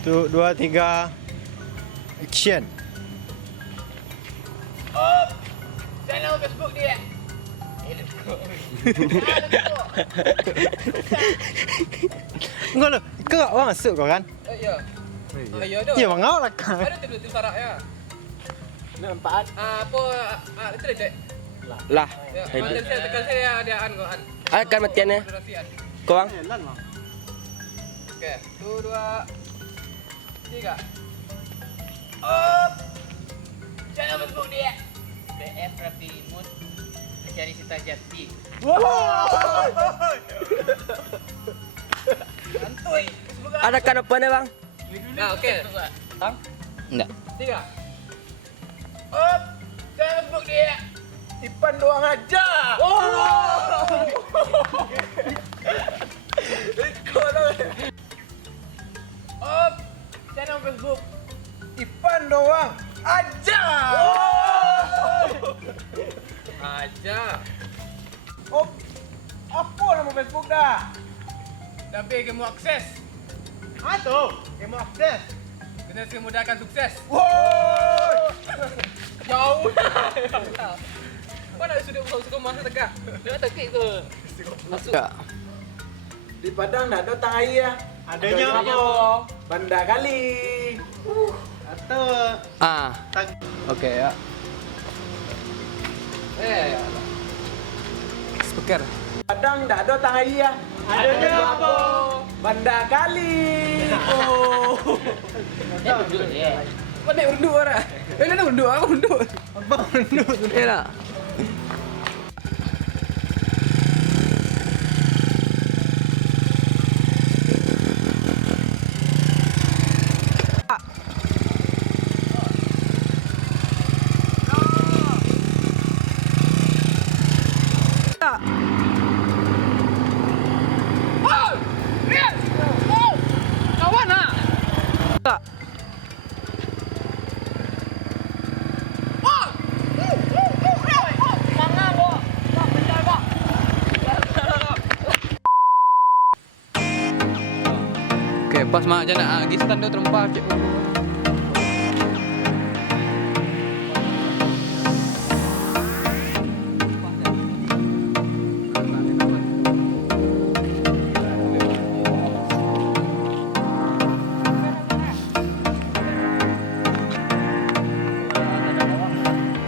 Satu, dua, tiga, action. Channel Facebook dia. Engkau lo, kau masuk kau kan? Ya. Ya ada. Ya mengau lah kan. Ada tim sarak ya. Nampak? Apa itu dek. Lah. Ya, konten saya tekan saya ada kau an. Akan matiannya. Kau bang? Okey, 1 2 3. Channel Facebook dia. BF Rapi Mood mencari cinta jati. Santuy. Ada kan apa nih bang? Nah, okey. Bang? Enggak. 3. Channel Facebook dia. Ipan doang aja. Channel Facebook. Ipan doang aja. Aja. Oh, apa nama Facebook dah? Tapi kamu akses. Tuh, kamu akses. Kita memudahkan sukses. Woi. Jauh. Mana sudah suka masuk tegak? Dia tegak tu. Masuk. Di Padang dah ada tang air ya. Adanya apa? Banda kali. Atau Oke ya. Speaker. Padang dah ada tang air ya. adanya apa? Banda kali. Mana undur orang? Mana undur? Aku undur. Abang menurut. Ya lah. Oke, pas mak jana lagi stand terempah cek.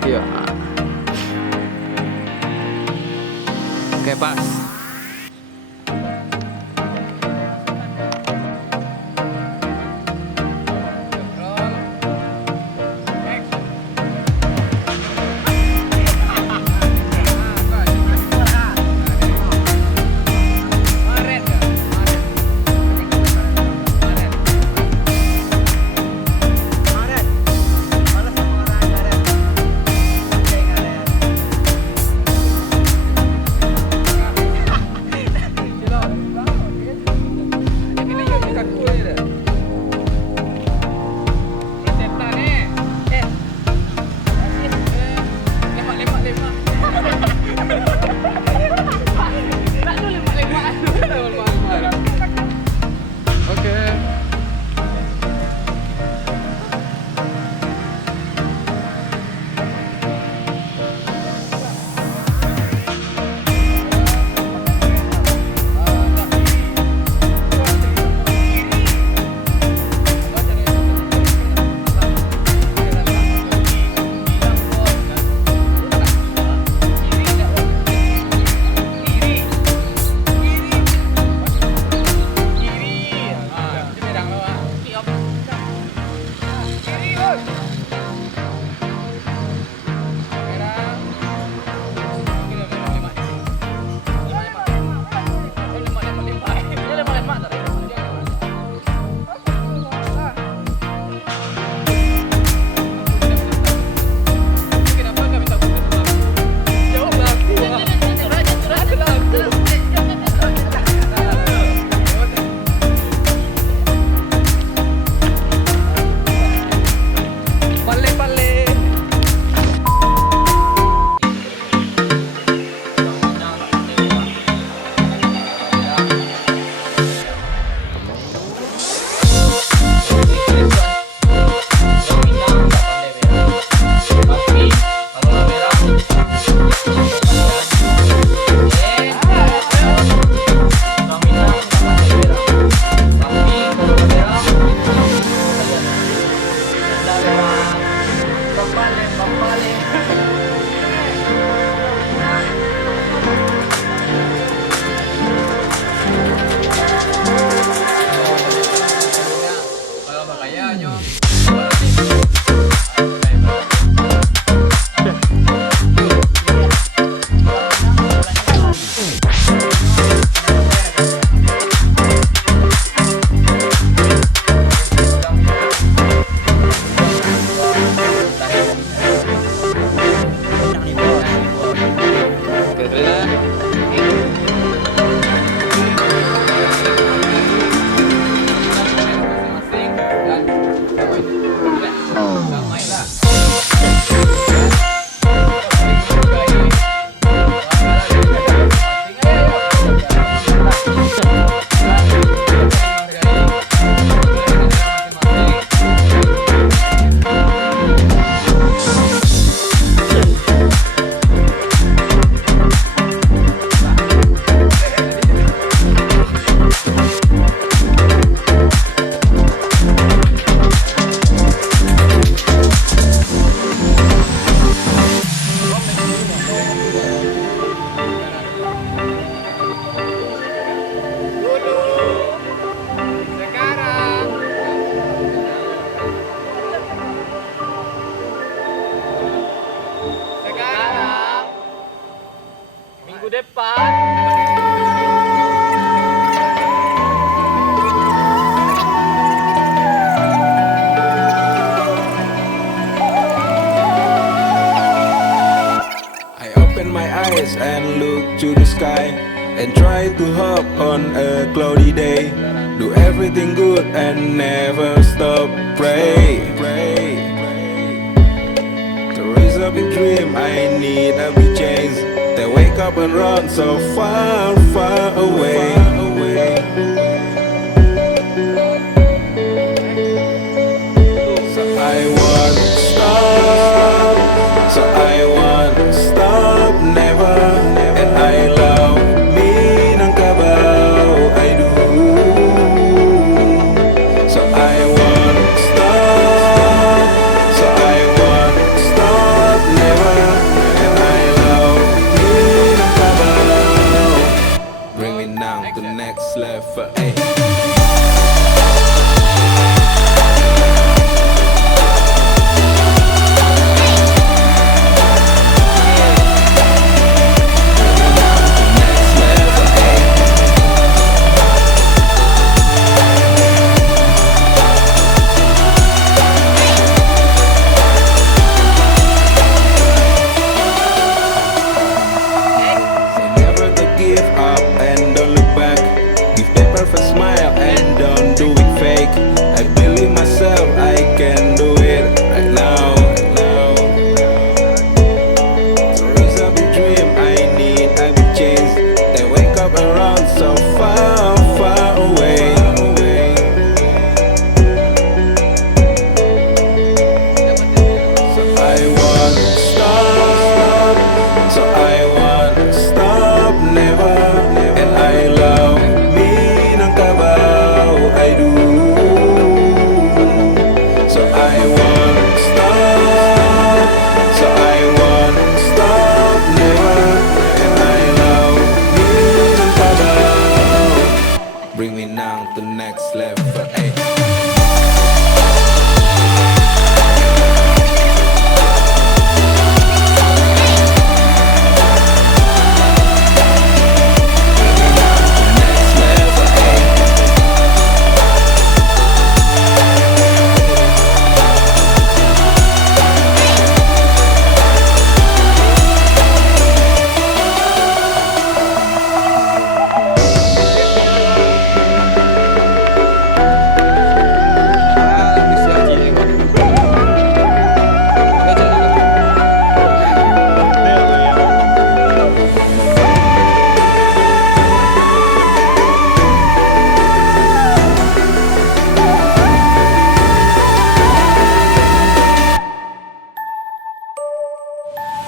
Iya. Oke, pas. and try to hop on a cloudy day. Do everything good and never stop. Pray. To raise a big dream, I need a big change. They wake up and run so far, far away. So I won't stop. So I won't stop, never. And I love me ng kabaw, I do. So I won't stop. So I won't stop, never. And I love me ng kabaw. Bring me down to the next level, ay.